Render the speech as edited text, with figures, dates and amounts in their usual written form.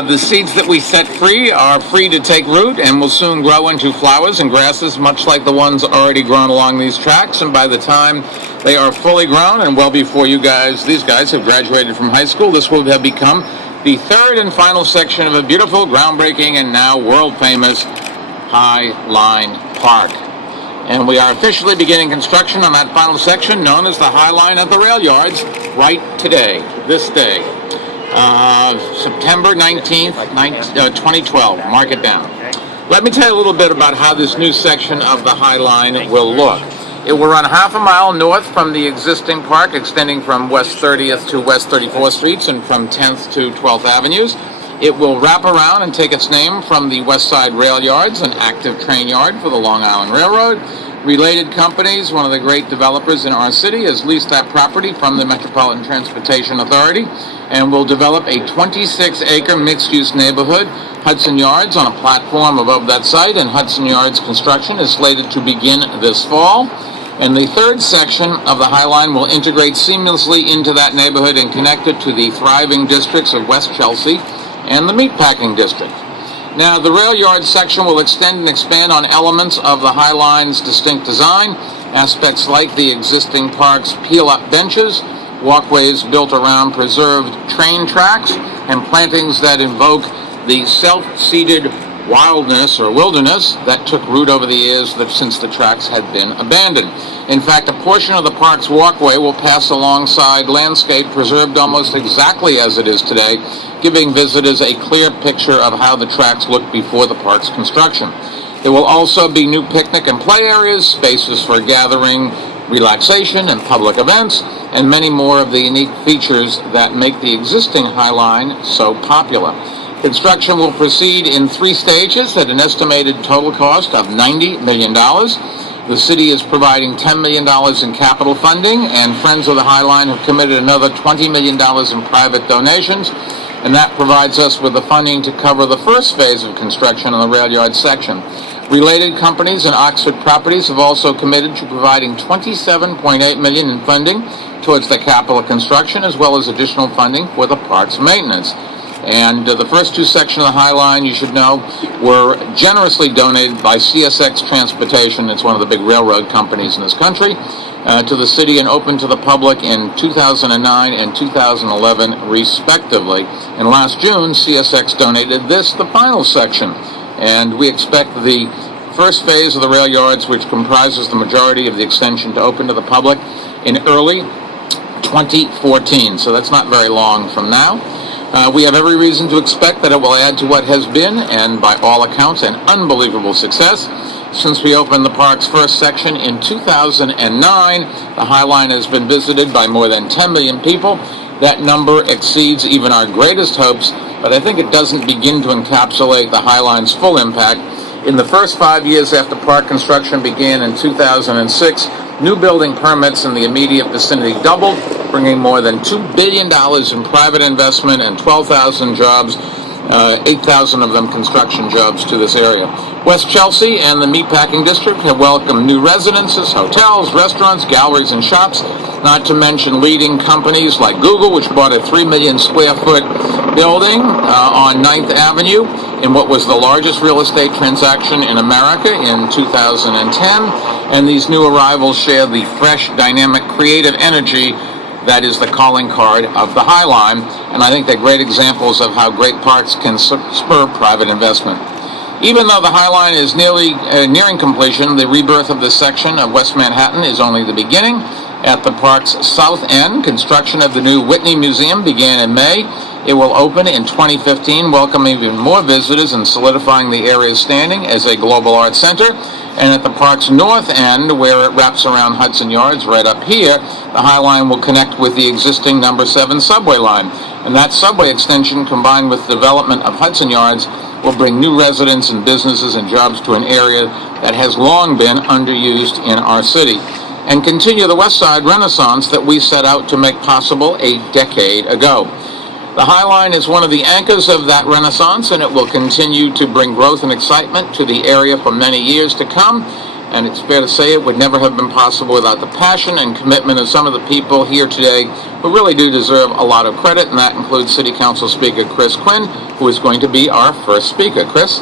The seeds that we set free are free to take root and will soon grow into flowers and grasses, much like the ones already grown along these tracks. And by the time they are fully grown, and well before these guys have graduated from high school, this will have become the third and final section of a beautiful, groundbreaking, and now world-famous High Line Park. And we are officially beginning construction on that final section known as the High Line at the rail yards right today, this day. September 19th, 2012. Mark it down. Let me tell you a little bit about how this new section of the High Line will look. It will run half a mile north from the existing park, extending from West 30th to West 34th Streets and from 10th to 12th Avenues. It will wrap around and take its name from the West Side Rail Yards, an active train yard for the Long Island Railroad. Related Companies, one of the great developers in our city, has leased that property from the Metropolitan Transportation Authority and will develop a 26-acre mixed-use neighborhood, Hudson Yards, on a platform above that site, and Hudson Yards construction is slated to begin this fall. And the third section of the High Line will integrate seamlessly into that neighborhood and connect it to the thriving districts of West Chelsea and the Meatpacking District. Now, the rail yard section will extend and expand on elements of the High Line's distinct design, aspects like the existing park's peel-up benches, walkways built around preserved train tracks, and plantings that invoke the self-seeded wildness or wilderness that took root over the years since the tracks had been abandoned. In fact, a portion of the park's walkway will pass alongside landscape preserved almost exactly as it is today, giving visitors a clear picture of how the tracks looked before the park's construction. There will also be new picnic and play areas, spaces for gathering, relaxation, and public events, and many more of the unique features that make the existing High Line so popular. Construction will proceed in 3 stages at an estimated total cost of $90 million. The city is providing $10 million in capital funding, and Friends of the High Line have committed another $20 million in private donations, and that provides us with the funding to cover the first phase of construction on the rail yard section. Related Companies and Oxford Properties have also committed to providing $27.8 million in funding towards the capital construction, as well as additional funding for the park's maintenance. And the first 2 sections of the High Line, you should know, were generously donated by CSX Transportation, it's one of the big railroad companies in this country, to the city and opened to the public in 2009 and 2011, respectively. And last June, CSX donated this, the final section. And we expect the first phase of the rail yards, which comprises the majority of the extension, to open to the public in early 2014. So that's not very long from now. We have every reason to expect that it will add to what has been, and by all accounts, an unbelievable success. Since we opened the park's first section in 2009, the High Line has been visited by more than 10 million people. That number exceeds even our greatest hopes, but I think it doesn't begin to encapsulate the High Line's full impact. In the first 5 years after park construction began in 2006, new building permits in the immediate vicinity doubled, bringing more than $2 billion in private investment and 12,000 jobs, 8,000 of them construction jobs, to this area. West Chelsea and the Meatpacking District have welcomed new residences, hotels, restaurants, galleries, and shops, not to mention leading companies like Google, which bought a 3 million square foot building on 9th Avenue in what was the largest real estate transaction in America in 2010. And these new arrivals share the fresh, dynamic, creative energy that is the calling card of the High Line, and I think they're great examples of how great parks can spur private investment. Even though the High Line is nearing completion, the rebirth of this section of West Manhattan is only the beginning. At the park's south end, construction of the new Whitney Museum began in May. It will open in 2015, welcoming even more visitors and solidifying the area's standing as a global arts center. And at the park's north end, where it wraps around Hudson Yards, right up here, the High Line will connect with the existing number 7 subway line. And that subway extension, combined with the development of Hudson Yards, will bring new residents and businesses and jobs to an area that has long been underused in our city, and continue the West Side Renaissance that we set out to make possible a decade ago. The High Line is one of the anchors of that renaissance, and it will continue to bring growth and excitement to the area for many years to come. and it's fair to say it would never have been possible without the passion and commitment of some of the people here today who really do deserve a lot of credit, and that includes City Council Speaker Chris Quinn, who is going to be our first speaker. Chris?